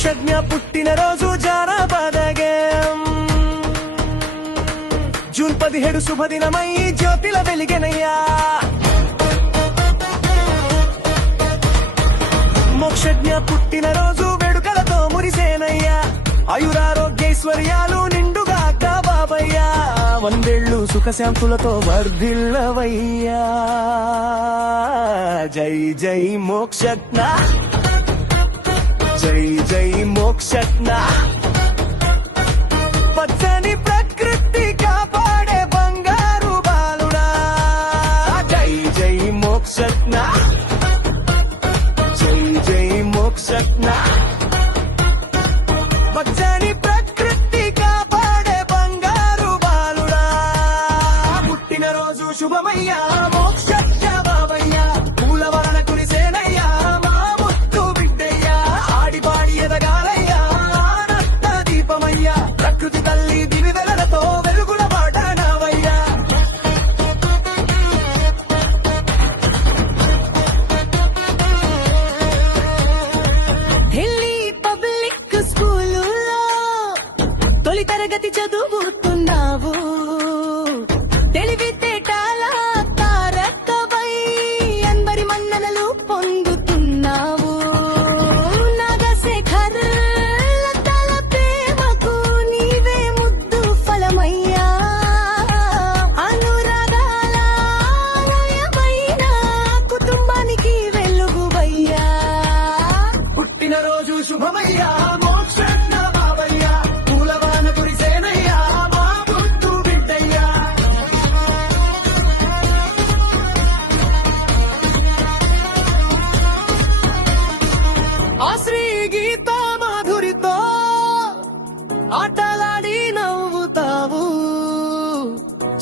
మోక్షజ్ఞ పుట్టినరోజు జానపద గేయం జూన్ 17 శుభదినమై జ్యోతిల వెలిగెనయ్యా మోక్షజ్ఞ పుట్టినరోజు వేడుకలతో మురిసేనయ్యా ఆయురారోగ్యైశ్వర్యాలు నిండుగా బాబయ్యా వందేళ్లు సుఖశాంతులతో వర్ధిల్లవయ్యా జై జై మోక్షజ్ఞ జై జై మోక్షజ్ఞ పచ్చని ప్రకృతి కాపాడే బంగారు బాలుడా జై జై మోక్షజ్ఞ జై జై మోక్షజ్ఞ పచ్చని ప్రకృతి కాపాడే బంగారు బాలుడా పుట్టినరోజు శుభమయ్యా మోక్షజ్ఞ బాబయ్యా పూలవరణ కురిసేనయ్యా మా ముత్తు బిడ్డయ్యా ఆడి పాడి ఎదగాలయ్యా ఆనంద దీపమయ్యా ప్రకృతి తల్లి దివివెలలతో వెలుగుల బాటనవయ్యా ఢిల్లీ పబ్లిక్ స్కూలులో తొలి తరగతి చదువుతున్నావు తెలివితేటల తారకవై అందరి మన్ననలు పొందుతున్నావు నాగశేఖర్ లతల ప్రేమకు నీవే ముద్దు ఫలమయ్యా అనురాగాల ఆలయమైన కుటుంబానికి వెలుగువయ్యా పుట్టినరోజు శుభమయ్యా మోక్షజ్ఞ బాబయ్యా పూలవాన కురిసేనయ్యా మా ముత్తు బిడ్డయ్యా ఆ శ్రీ గీత మాధురితో ఆటలాడి నవ్వుతావు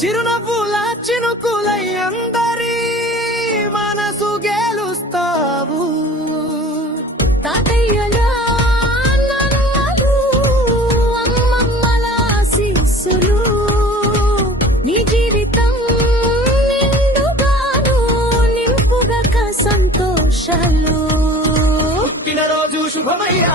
చిరునవ్వుల చినుకులై అందరి మనసు గెలుస్తావు తాతయ్యలా నాన్నలు అమ్మమ్మల ఆశీస్సులు నీ జీవితం నిండుగాను నింపుగా సంతోషాలు పుట్టినరోజు శుభమయ్యా